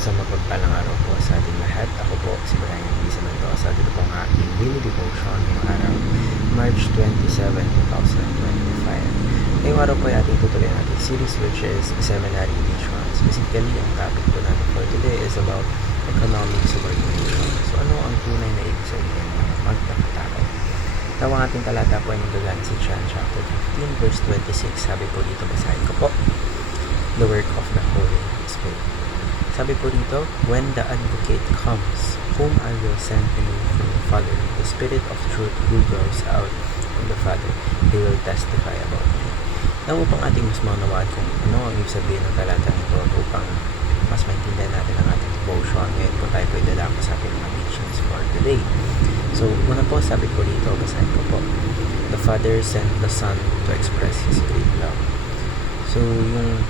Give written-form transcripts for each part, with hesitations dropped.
Isang mapagpalang araw po sa ating lahat. Ako po si Brian Lisa Mendoza. Dito po ang aking daily devotion ngayong araw, March 27, 2025. Ngayong araw po ay ating tutuloy ang ating series which is Seminary Editions. Basically, ang topic po natin for today is about economic subordination. So ano ang tunay na ibig sabihin ng magpapatakaw? Now, ang ating talata po ay magagaling sa John chapter 15 verse 26. Sabi po dito, basahin ko po, the work of the Holy Spirit. Sabi po dito, when the advocate comes, whom I will send to you from the Father, the Spirit of truth who goes out from the Father, they will testify about me. Now, upang ating mas maunawaan kung ano ang ibig sabihin ng talatang ito at upang mas maintindihan natin ang ating devotion, ngayon po tayo pwede lang sa ating mga teachings for today. So, una po, sabi po dito, basahin ko po, the Father sent the Son to express His great love. So, yung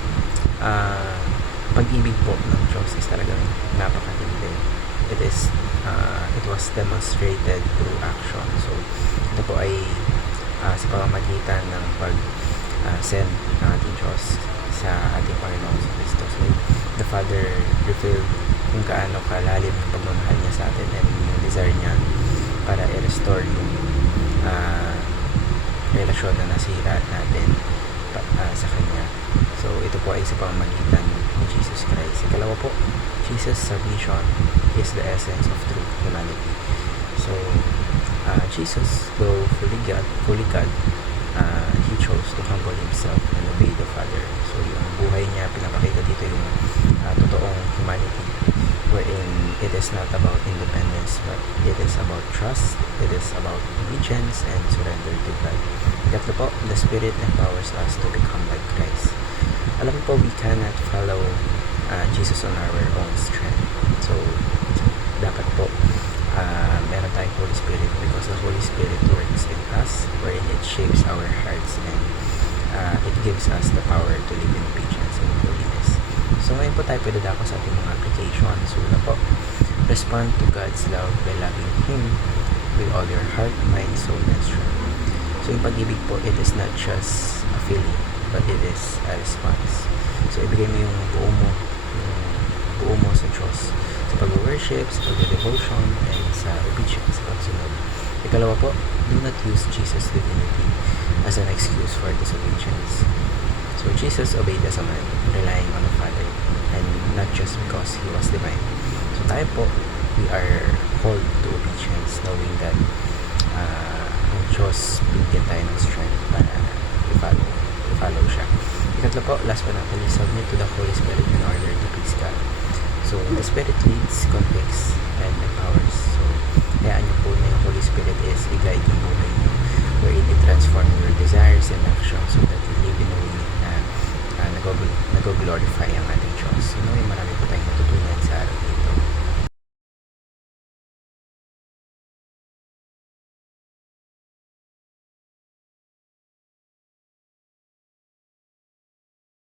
pag-ibig po ng Diyos is talagang napakatindi. It was demonstrated through action. So, ito po ay sa pamamagitan ng pag-send ng ating Diyos sa ating Panginoon sa Kristo. So, the Father revealed kung gaano kalalim yung pagmamahal niya sa atin and yung desire niya para i-restore yung relasyon na nasira natin sa Kanya. So, ito po ay sa pamamagitan ni Jesus Christ. Ikalawa po, Jesus' submission is the essence of true humanity. So, Jesus, though fully God, He chose to humble Himself and obey the Father. So, yung buhay niya, pinapakita dito yung totoong humanity, wherein it is not about independence, but it is about trust, it is about obedience and surrender to God. Ikatlo po, the Spirit empowers us to become like Christ. Alam po, we cannot follow Jesus on our own strength. So, dapat po meron tayong Holy Spirit because the Holy Spirit works in us wherein it shapes our hearts and it gives us the power to live in obedience and holiness. So, ngayon po tayo pwede dako sa ating mga applications. So, una po, respond to God's love by loving Him with all your heart, mind, soul, and strength. So, yung pag-ibig po, it is not just a feeling, but it is a response. So, ibigay mo yung buo mo sa Diyos, sa pag-worship, sa pag-devotion, and sa obedience, sa pagsunod. Ikalawa po, do not use Jesus' divinity as an excuse for disobedience. So, Jesus obeyed as a man, relying on the Father, and not just because He was divine. So, tayo po, we are called to obedience, knowing that ang Diyos bigyan tayo ng strength para i-follow siya. Ikatlo po, last but not least, submit to the Holy Spirit in order to please God. So, the Spirit leads, convicts, and empowers. So, hayaan niyo po na yung Holy Spirit is i-guide yung buhay niyo wherein i-transform your desires and actions so that you live in a way na nag-glorify ang ating Diyos. So, marami po tayong natutunan sa araw.